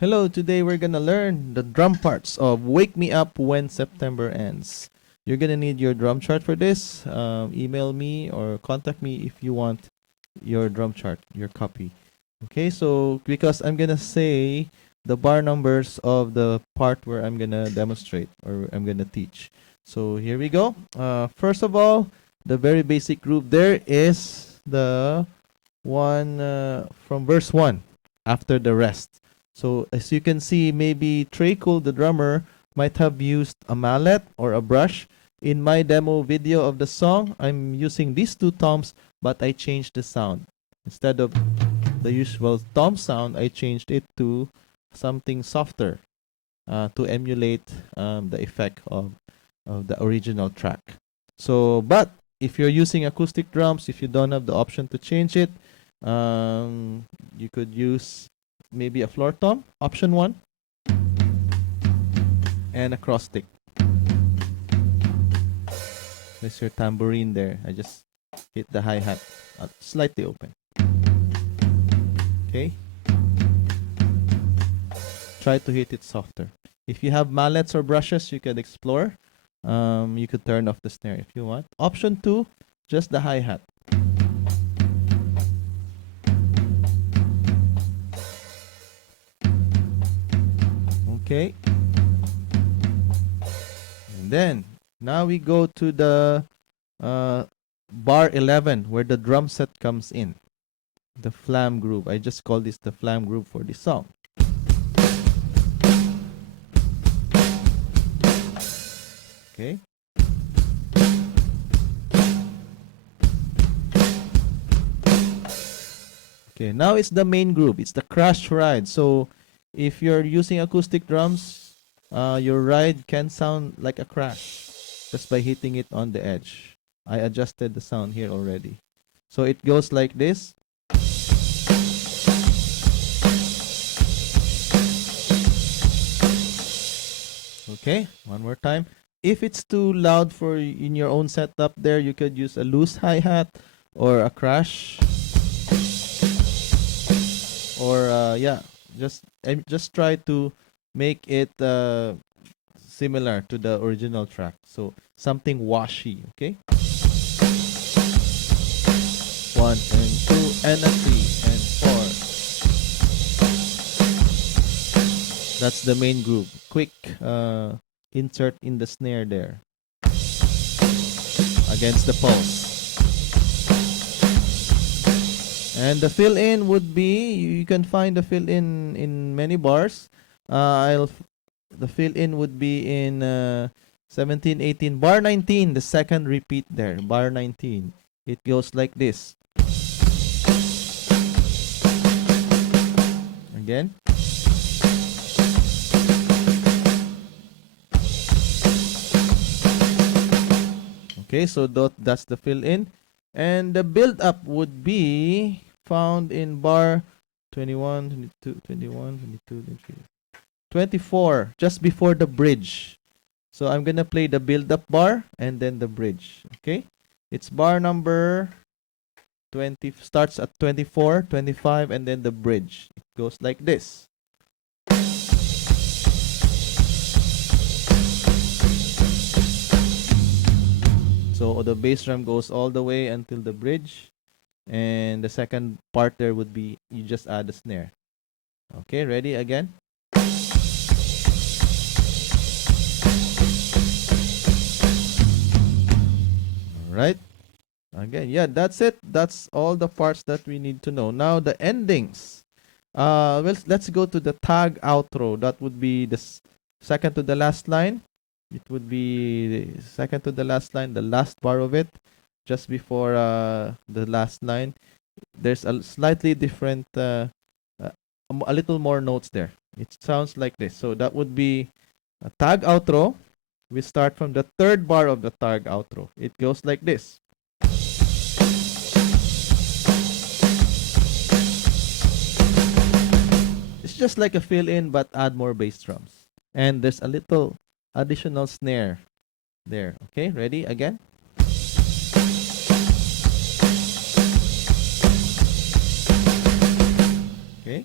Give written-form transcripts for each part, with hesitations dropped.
Hello, today we're gonna learn the drum parts of Wake Me Up When September Ends. You're gonna need your drum chart for this. Email me or contact me if you want your drum chart, your copy. Okay, so because I'm gonna say the bar numbers of the part where I'm gonna demonstrate or I'm gonna teach. So here we go. First of all, the very basic group there is the one from verse 1 after the rest. So as you can see, maybe Trey Cool, the drummer, might have used a mallet or a brush. In my demo video of the song, I'm using these two toms, but I changed the sound. Instead of the usual tom sound, I changed it to something softer to emulate the effect of the original track. So, but if you're using acoustic drums, if you don't have the option to change it, you could use maybe a floor tom, option 1, and a cross stick. There's your tambourine there. I just hit the hi-hat slightly open. Okay? Try to hit it softer. If you have mallets or brushes, you could explore. You could turn off the snare if you want. Option 2, just the hi-hat. Okay. And then, now we go to the bar 11 where the drum set comes in. The flam groove. I just call this the flam groove for this song. Okay. Okay, now it's the main groove. It's the crash ride. So if you're using acoustic drums, your ride can sound like a crash just by hitting it on the edge. I adjusted the sound here already. So it goes like this. Okay, one more time. If it's too loud for in your own setup there, you could use a loose hi-hat or a crash. Or yeah, just try to make it similar to the original track. So something washy, okay? 1 and 2 and a 3 and 4. That's the main groove. Quick insert in the snare there against the pulse. And the fill-in would be, you can find the fill-in in many bars. The fill-in would be in 17, 18, bar 19, the second repeat there, bar 19. It goes like this. Again. Okay, so that's the fill-in. And the build-up would be found in bar 21, 22, 21, 22, 23, 24, just before the bridge. So I'm gonna play the build-up bar and then the bridge. Okay, it's bar number 20, starts at 24, 25, and then the bridge. It goes like this. So the bass drum goes all the way until the bridge. And the second part there would be, you just add a snare. Okay, ready again? Alright. Again, yeah, that's it. That's all the parts that we need to know. Now the endings. Well, let's go to the tag outro. That would be the second to the last line. It would be the second to the last line, the last bar of it, just before the last line. There's a slightly different, a little more notes there. It sounds like this. So that would be a tag outro. We start from the third bar of the tag outro. It goes like this. It's just like a fill-in, but add more bass drums. And there's a little additional snare there. Okay, ready again? Okay.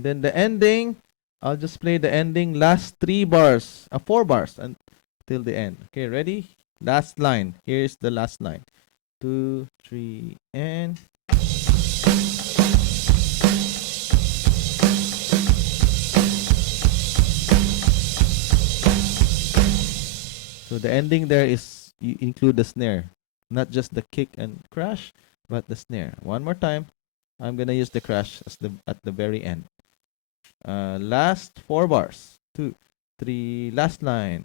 And then the ending, I'll just play the ending last 3 bars, 4 bars until the end. Okay, ready? Last line. Here's the last line. 2, 3, and so the ending there is you include the snare, not just the kick and crash, but the snare. One more time. I'm gonna use the crash as the at the very end. Last 4 bars. 2, 3, last line.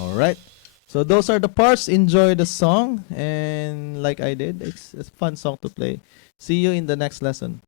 All right. So those are the parts. Enjoy the song, and like I did, it's a fun song to play. See you in the next lesson.